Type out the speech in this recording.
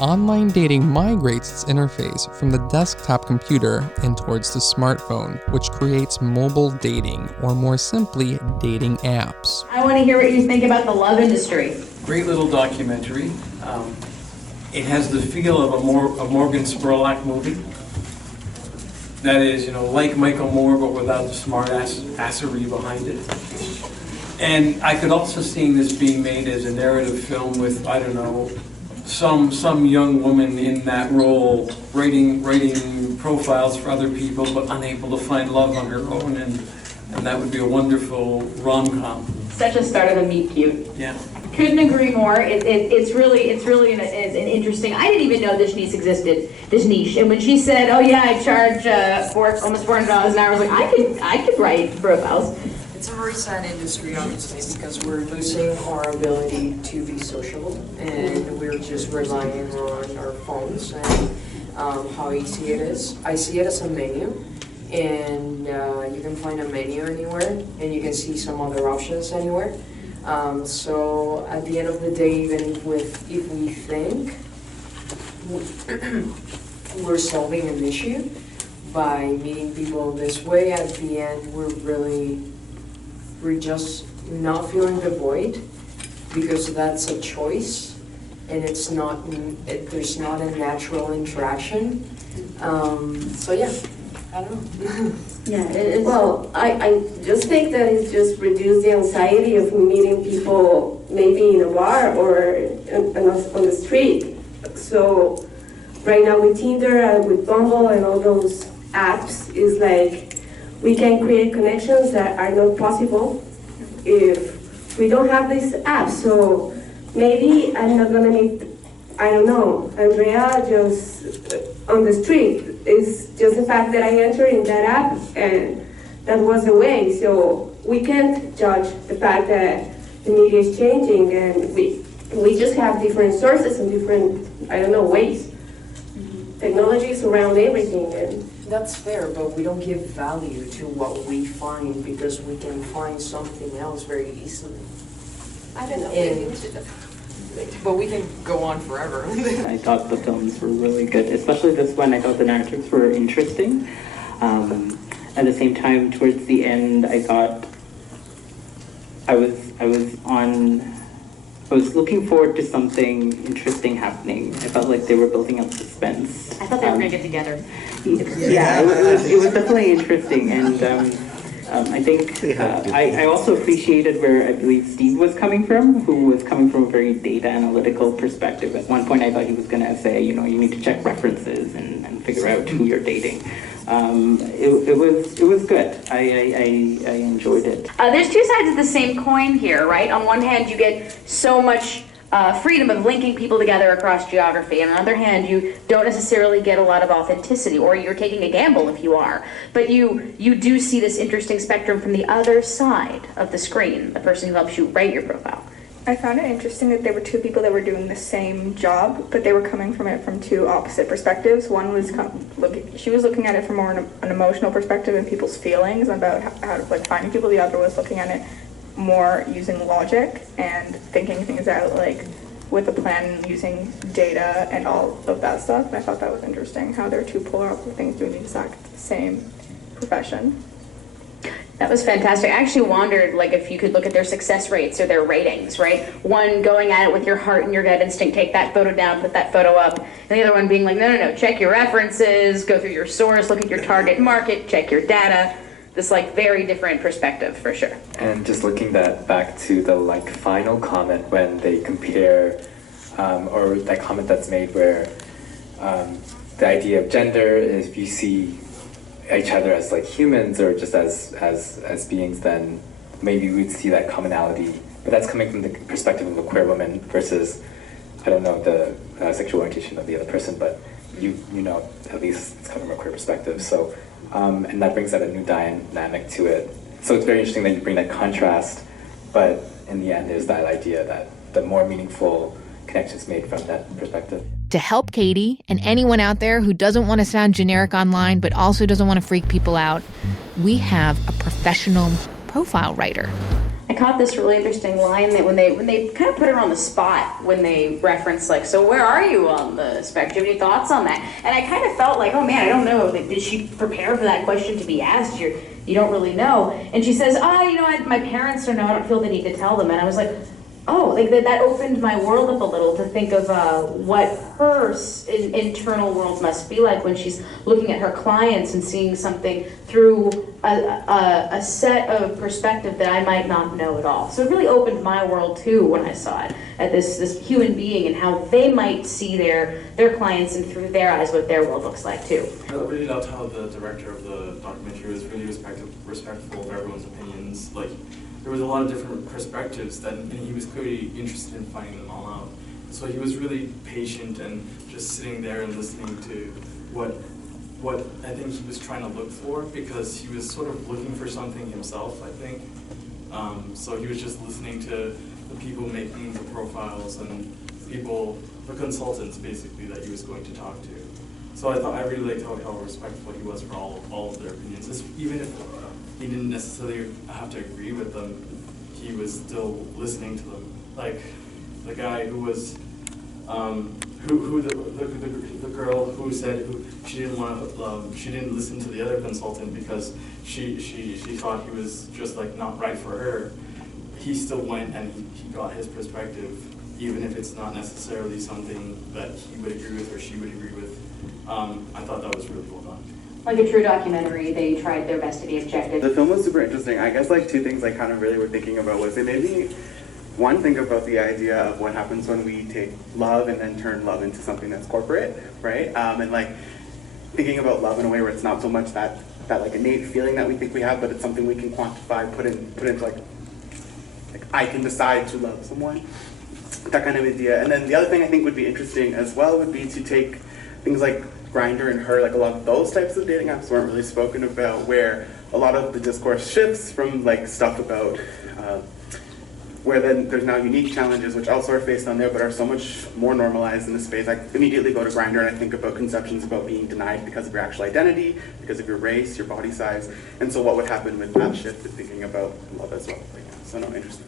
online dating migrates its interface from the desktop computer and towards the smartphone, which creates mobile dating, or more simply, dating apps. I want to hear what you think about the love industry. Great little documentary. It has the feel of a Morgan Spurlock movie. That is, like Michael Moore, but without the smart assery behind it. And I could also see this being made as a narrative film with, I don't know, some young woman in that role writing profiles for other people, but unable to find love on her own, and that would be a wonderful rom-com. Such a start of a meet cute. Yeah. Couldn't agree more. It's really an interesting. I didn't even know this niche existed. This niche, and when she said, "Oh yeah, I charge almost $400 an hour," I was like, I could write profiles. It's a very sad industry, obviously, because we're losing our ability to be sociable, and we're just relying on our phones and how easy it is. I see it as a menu, and you can find a menu anywhere, and you can see some other options anywhere. So at the end of the day, even if we think we're solving an issue by meeting people this way, at the end we're just not filling the void, because that's a choice, and there's not a natural interaction. So yeah, I don't know. Yeah, well, I just think that it's just reduce the anxiety of meeting people maybe in a bar or on the street. So right now with Tinder and with Bumble and all those apps, is like we can create connections that are not possible if we don't have these apps. So maybe I'm not gonna meet, I don't know, Andrea just on the street. It's just the fact that I entered in that app and that was the way. So we can't judge the fact that the media is changing, and we just have different sources and different, I don't know, ways. Technology is around everything. And that's fair, but we don't give value to what we find because we can find something else very easily. I don't know. But we can go on forever. I thought the films were really good, especially this one. I thought the narratives were interesting. At the same time, towards the end, I thought I was looking forward to something interesting happening. I felt like they were building up suspense. I thought they were going to get together. Yeah, it was definitely interesting, and I think I also appreciated where I believe Steve was coming from, who was coming from a very data analytical perspective. At one point I thought he was going to say, you need to check references and figure out who you're dating. It was good. I enjoyed it. There's two sides of the same coin here, right? On one hand, you get so much freedom of linking people together across geography. And on the other hand, you don't necessarily get a lot of authenticity, or you're taking a gamble if you are. But you do see this interesting spectrum from the other side of the screen, the person who helps you write your profile. I found it interesting that there were two people that were doing the same job, but they were coming from it from two opposite perspectives. One was she was looking at it from more an emotional perspective and people's feelings about how to finding people. The other was looking at it more using logic and thinking things out, with a plan, using data and all of that stuff. And I thought that was interesting, how there are two polar opposite things doing the exact same profession. That was fantastic. I actually wondered, if you could look at their success rates or their ratings, right? One going at it with your heart and your gut instinct, take that photo down, put that photo up. And the other one being no, check your references, go through your source, look at your target market, check your data. This very different perspective for sure. And just looking back to the final comment when they compare, or that comment that's made where the idea of gender is, if you see each other as humans or just as beings, then maybe we'd see that commonality. But that's coming from the perspective of a queer woman versus, I don't know the sexual orientation of the other person, but at least it's coming from a queer perspective. So. And that brings out a new dynamic to it. So it's very interesting that you bring that contrast, but in the end there's that idea that the more meaningful connections made from that perspective. To help Katie and anyone out there who doesn't want to sound generic online but also doesn't want to freak people out, we have a professional profile writer. I caught this really interesting line that when they kind of put her on the spot, when they referenced like, so where are you on the spectrum? Any thoughts on that? And I kind of felt like, oh man, I don't know. Did she prepare for that question to be asked? You don't really know. And she says, my parents don't know. I don't feel the need to tell them. And I was like, oh, like that opened my world up a little to think of what her internal world must be like when she's looking at her clients and seeing something through a set of perspective that I might not know at all. So it really opened my world too when I saw it, at this human being and how they might see their clients and through their eyes what their world looks like too. I really loved how the director of the documentary was really respectful of everyone's opinions. Like, there was a lot of different perspectives and he was clearly interested in finding them all out. So he was really patient and just sitting there and listening to what I think he was trying to look for, because he was sort of looking for something himself, I think. So he was just listening to the people making the profiles and the consultants basically that he was going to talk to. So I really liked how respectful he was for all of their opinions. Even if he didn't necessarily have to agree with them, he was still listening to them. Like the guy who was, the girl who said she didn't listen to the other consultant because she thought he was just like not right for her. He still went and he got his perspective, even if it's not necessarily something that he would agree with or she would agree with. I thought that was really well done. Like a true documentary, they tried their best to be objective. The film was super interesting. I guess like two things I kind of really were thinking about was it made me, one, think about the idea of what happens when we take love and then turn love into something that's corporate, right? And like thinking about love in a way where it's not so much that like innate feeling that we think we have, but it's something we can quantify, put into like I can decide to love someone, that kind of idea. And then the other thing I think would be interesting as well would be to take things like Grindr and Her, like a lot of those types of dating apps weren't really spoken about, where a lot of the discourse shifts from like stuff about where then there's now unique challenges which also are faced on there but are so much more normalized in the space. I immediately go to Grindr and I think about conceptions about being denied because of your actual identity, because of your race, your body size, and so what would happen with that shift in thinking about love as well. So no, interesting.